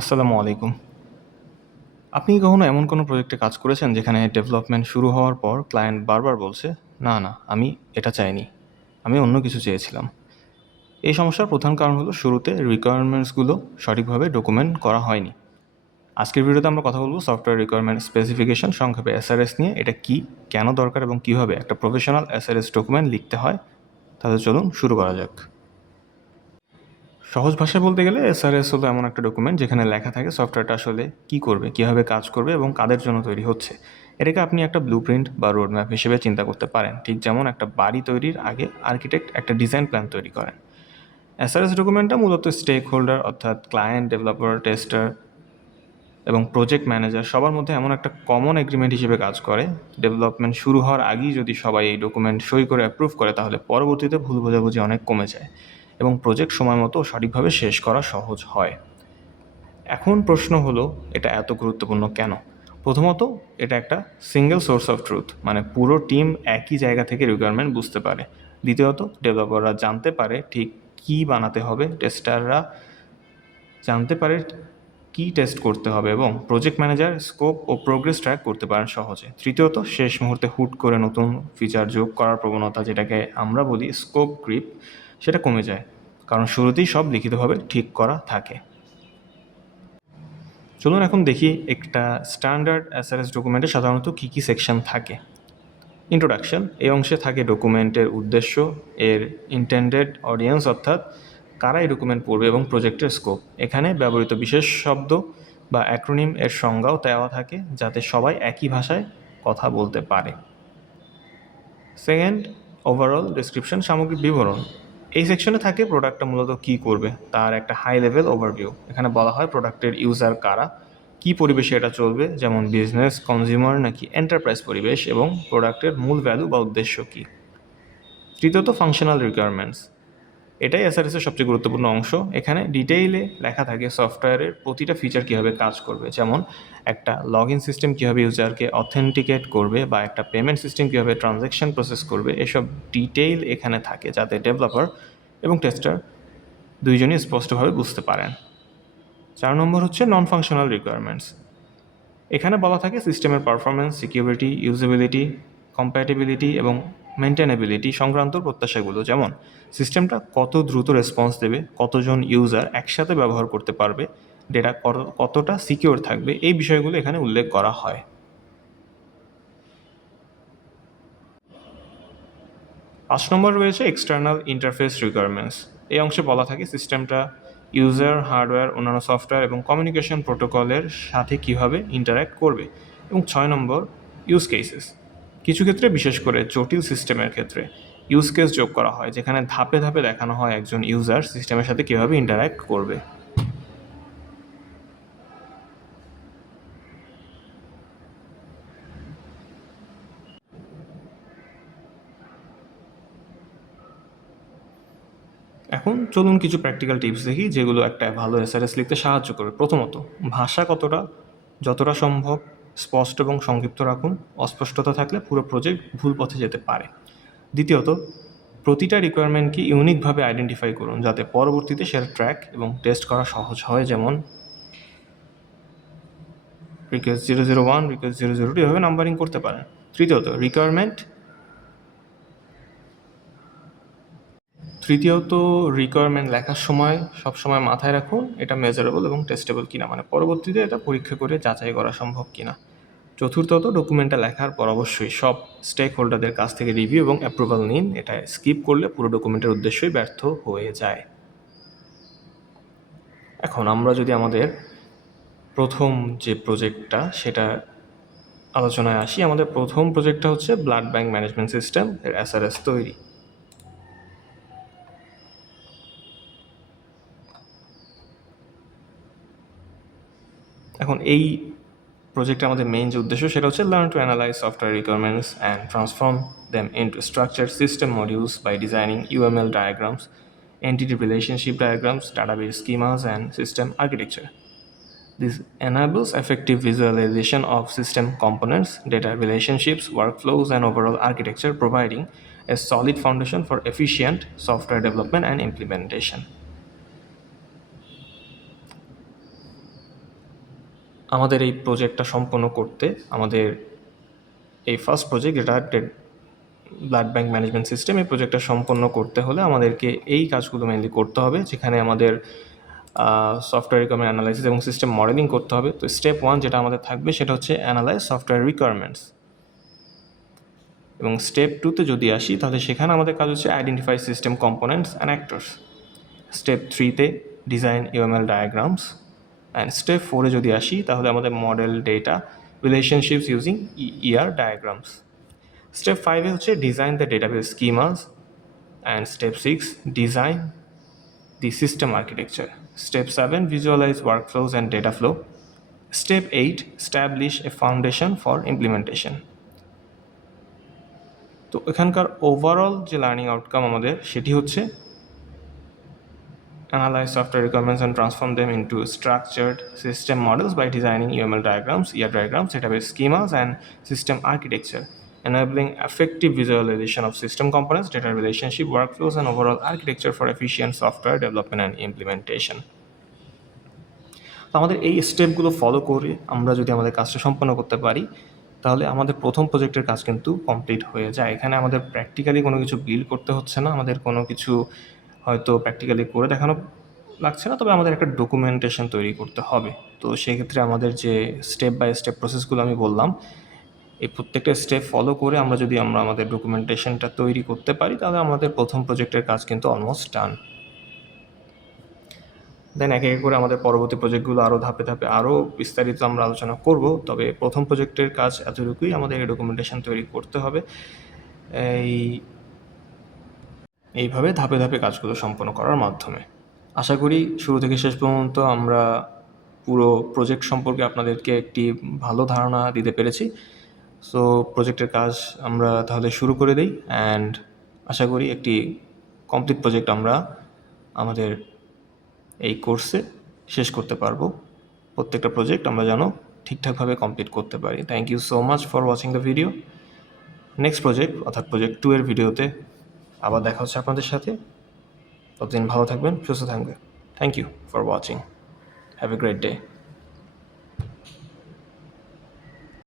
আসসালামু আলাইকুম। আপনি কি কখনো এমন কোনো প্রজেক্টে কাজ করেছেন যেখানে ডেভেলপমেন্ট শুরু হওয়ার পর ক্লায়েন্ট বারবার বলছে, "না, না, আমি এটা চাইনি। আমি অন্য কিছু চেয়েছিলাম।" এই সমস্যার প্রধান কারণ হলো শুরুতে রিকোয়ারমেন্টসগুলো সঠিকভাবে ডকুমেন্ট করা হয়নি। আজকের ভিডিওতে আমরা কথা বলব সফটওয়্যার রিকোয়ারমেন্ট স্পেসিফিকেশন, সংক্ষেপে এসআরএস নিয়ে। এটা কি, কেন দরকার এবং কীভাবে একটা প্রফেশনাল এসআরএস ডকুমেন্ট লিখতে হয়। তাহলে চলুন শুরু করা যাক। সহজ ভাষায় বলতে গেলে এসআরএস হলো এমন একটা ডকুমেন্ট যেখানে লেখা থাকে সফটওয়্যারটা আসলে কী করবে, কীভাবে কাজ করবে এবং কাদের জন্য তৈরি হচ্ছে। এটাকে আপনি একটা ব্লুপ্রিন্ট বা রোডম্যাপ হিসেবে চিন্তা করতে পারেন, ঠিক যেমন একটা বাড়ি তৈরির আগে আর্কিটেক্ট একটা ডিজাইন প্ল্যান তৈরি করেন। এসআরএস ডকুমেন্টটা মূলত স্টেক হোল্ডার অর্থাৎ ক্লায়েন্ট, ডেভেলপার, টেস্টার এবং প্রজেক্ট ম্যানেজার সবার মধ্যে এমন একটা কমন এগ্রিমেন্ট হিসেবে কাজ করে। ডেভেলপমেন্ট শুরু হওয়ার আগেই যদি সবাই এই ডকুমেন্ট সই করে অ্যাপ্রুভ করে, তাহলে পরবর্তীতে ভুল বোঝাবুঝি অনেক কমে যায় এবং প্রজেক্ট সময় মতো সঠিকভাবে শেষ করা সহজ হয়। এখন প্রশ্ন হলো, এটা এত গুরুত্বপূর্ণ কেন? প্রথমত, এটা একটা সিঙ্গেল সোর্স অফ ট্রুথ, মানে পুরো টিম একই জায়গা থেকে রিকোয়ারমেন্ট বুঝতে পারে। দ্বিতীয়ত, ডেভেলপাররা জানতে পারে ঠিক কী বানাতে হবে, টেস্টাররা জানতে পারে কী টেস্ট করতে হবে এবং প্রজেক্ট ম্যানেজার স্কোপ ও প্রোগ্রেস ট্র্যাক করতে পারেন সহজে। তৃতীয়ত, শেষ মুহূর্তে হুট করে নতুন ফিচার যোগ করার প্রবণতা, যেটাকে আমরা বলি স্কোপ ক্রিপ, সেটা কমে যায়, কারণ শুরুতেই সব লিখিতভাবে ঠিক করা থাকে। চলুন এখন দেখি একটা স্ট্যান্ডার্ড এসআরএস ডকুমেন্টে সাধারণত কী কী সেকশন থাকে। ইন্ট্রোডাকশন, এই অংশে থাকে ডকুমেন্টের উদ্দেশ্য, এর ইন্টেন্ডেড অডিয়েন্স অর্থাৎ কারা এই ডকুমেন্ট পড়বে এবং প্রজেক্টের স্কোপ। এখানে ব্যবহৃত বিশেষ শব্দ বা অ্যাক্রোনিম এর সংজ্ঞাও দেওয়া থাকে যাতে সবাই একই ভাষায় কথা বলতে পারে। সেকেন্ড, ওভারঅল ডেসক্রিপশন, সামগ্রিক বিবরণ। এই সেকশনে থাকে প্রোডাক্টটা মূলত কী করবে তার একটা হাই লেভেল ওভারভিউ। এখানে বলা হয় প্রোডাক্টের ইউজার কারা, কী পরিবেশে এটা চলবে, যেমন বিজনেস, কনজিউমার নাকি এন্টারপ্রাইজ পরিবেশ, এবং প্রোডাক্টের মূল ভ্যালু বা উদ্দেশ্য কী। তৃতীয়ত, ফাংশনাল রিকোয়ারমেন্টস। এটাই এসআরএসের সবচেয়ে গুরুত্বপূর্ণ অংশ। এখানে ডিটেইলে লেখা থাকে সফটওয়্যারের প্রতিটা ফিচার কীভাবে কাজ করবে, যেমন একটা লগ ইন সিস্টেম কীভাবে ইউজারকে অথেন্টিকেট করবে বা একটা পেমেন্ট সিস্টেম কীভাবে ট্রানজ্যাকশন প্রসেস করবে। এসব ডিটেইল এখানে থাকে যাতে ডেভেলপার এবং টেস্টার দুইজনই স্পষ্টভাবে বুঝতে পারেন। 4 নম্বর হচ্ছে নন ফাংশনাল রিকোয়ারমেন্টস। এখানে বলা থাকে সিস্টেমের পারফরমেন্স, সিকিউরিটি, ইউজেবিলিটি, কম্প্যাটিবিলিটি এবং মেনটেনেবিলিটি সংক্রান্ত প্রত্যাশাগুলো, যেমন সিস্টেমটা কত দ্রুত রেসপন্স দেবে, কতজন ইউজার একসাথে ব্যবহার করতে পারবে, ডেটা কতটা সিকিউর থাকবে, এই বিষয়গুলো এখানে উল্লেখ করা হয়। 5 নম্বর রয়েছে এক্সটার্নাল ইন্টারফেস রিকোয়ারমেন্টস। এই অংশে বলা থাকে সিস্টেমটা ইউজার, হার্ডওয়্যার, অন্যান্য সফটওয়্যার এবং কমিউনিকেশন প্রোটোকলের সাথে কীভাবে ইন্টারঅ্যাক্ট করবে। এবং 6 নম্বর, ইউজ কেসেস। কিছু ক্ষেত্রে, বিশেষ করে জটিল সিস্টেমের ক্ষেত্রে, ইউজ কেস যোগ করা হয় যেখানে ধাপে ধাপে দেখানো হয় একজন ইউজার সিস্টেমের সাথে কীভাবে ইন্টারঅ্যাক্ট করবে। এখন চলুন কিছু প্র্যাকটিক্যাল টিপস দেখি যেগুলো একটা ভালো এসআরএস লিখতে সাহায্য করবে। প্রথমত, ভাষা যতটা সম্ভব স্পষ্ট এবং সংক্ষিপ্ত রাখুন। অস্পষ্টতা থাকলে পুরো প্রজেক্ট ভুল পথে যেতে পারে। দ্বিতীয়ত, প্রতিটা রিকোয়ারমেন্টকে ইউনিকভাবে আইডেন্টিফাই করুন যাতে পরবর্তীতে সেটা ট্র্যাক এবং টেস্ট করা সহজ হয়, যেমন রিকোয়েস্ট 001, রিকোয়েস্ট 002 এভাবে নাম্বারিং করতে পারেন। তৃতীয়ত, রিকোয়ারমেন্ট লেখার সময় সবসময় মাথায় রাখুন এটা মেজারেবল এবং টেস্টেবল কিনা, মানে পরবর্তীতে এটা পরীক্ষা করে যাচাই করা সম্ভব কিনা। চতুর্থত, ডকুমেন্টটা লেখার পর অবশ্যই সব স্টেক হোল্ডারদের কাছ থেকে রিভিউ এবং অ্যাপ্রুভাল নিন। এটা স্কিপ করলে পুরো ডকুমেন্টের উদ্দেশ্যই ব্যর্থ হয়ে যায়। এখন আমরা যদি আমাদের প্রথম যে প্রজেক্টটা সেটা আলোচনায় আসি। আমাদের প্রথম প্রজেক্টটা হচ্ছে ব্লাড ব্যাংক ম্যানেজমেন্ট সিস্টেম এর এসআরএস তৈরি। এখন এই প্রজেক্টে আমাদের মেইন যে উদ্দেশ্য সেটা হচ্ছে learn to analyse software requirements and transform them into structured system modules by designing UML diagrams, entity relationship diagrams, database schemas, and system architecture. This enables effective visualization of system components, data relationships, workflows, and overall architecture, providing a solid foundation for efficient software development and implementation. আমাদের এই প্রজেক্টটা সম্পন্ন করতে আমাদের এই first project যেটা blood bank management system, এই প্রজেক্টটা সম্পন্ন করতে হলে আমাদেরকে এই কাজগুলো মেনলি করতে হবে, যেখানে আমাদের সফটওয়্যার রিকোয়ারমেন্ট অ্যানালাইসিস এবং সিস্টেম মডেলিং করতে হবে। তো স্টেপ 1 যেটা আমাদের থাকবে সেটা হচ্ছে অ্যানালাইজ সফটওয়্যার রিকোয়ারমেন্টস, এবং স্টেপ 2তে যদি আসি তাহলে সেখানে আমাদের কাজ হচ্ছে identify system components and actors. Step 3তে design UML diagrams, and step 4এ যদি আসি তাহলে আমাদের model data relationships using ER diagrams. Step 5এ হচ্ছে design the database schemas, and step 6 design the system architecture. Step 7 visualize workflows and data flow. Step 8 establish a foundation for implementation. তো এখানকার overall যে লার্নিং আউটকাম আমাদের সেটি হচ্ছে analyze software requirements and transform them into structured system models by designing UML diagrams, ER diagrams, database schemas, and system architecture, enabling effective visualization of system components, data relationship, workflows, and overall architecture for efficient software development and implementation. তো আমাদের এই স্টেপগুলো follow করে আমরা যদি আমাদের কাজটা সম্পন্ন করতে পারি তাহলে আমাদের প্রথম প্রজেক্টের কাজ কিন্তু কমপ্লিট হয়ে যায়। এখানে আমাদের প্র্যাকটিক্যালি কোনো কিছু বিল্ড করতে হচ্ছে না, আমাদের কোনো কিছু হয়তো প্র্যাকটিক্যালি করে দেখানো লাগছে না, তবে আমাদের একটা ডকুমেন্টেশন তৈরি করতে হবে। তো সেক্ষেত্রে আমাদের যে স্টেপ বাই স্টেপ প্রসেসগুলো আমি বললাম, এই প্রত্যেকটা স্টেপ ফলো করে আমরা যদি আমাদের ডকুমেন্টেশনটা তৈরি করতে পারি তাহলে আমাদের প্রথম প্রজেক্টের কাজ কিন্তু অলমোস্ট ডান। দেন এক এক করে আমাদের পরবর্তী প্রজেক্টগুলো আরও ধাপে ধাপে আরও বিস্তারিত আমরা আলোচনা করব, তবে প্রথম প্রজেক্টের কাজ এতটুকুই, আমাদের এই ডকুমেন্টেশন তৈরি করতে হবে। এইভাবে ধাপে ধাপে কাজগুলো সম্পন্ন করার মাধ্যমে আশা করি শুরু থেকে শেষ পর্যন্ত আমরা পুরো প্রজেক্ট সম্পর্কে আপনাদেরকে একটি ভালো ধারণা দিতে পেরেছি। সো প্রজেক্টের কাজ আমরা তাহলে শুরু করে দিই, অ্যান্ড আশা করি একটি কমপ্লিট প্রজেক্ট আমরা আমাদের এই কোর্সে শেষ করতে পারবো। প্রত্যেকটা প্রজেক্ট আমরা যেন ঠিকঠাকভাবে কমপ্লিট করতে পারি। Thank you so much for watching the video. Next project অর্থাৎ প্রজেক্ট 2 এর ভিডিওতে আবার দেখা হচ্ছে আপনাদের সাথে। ততদিন ভালো থাকবেন, সুস্থ থাকবেন। Thank you for watching. Have a great day.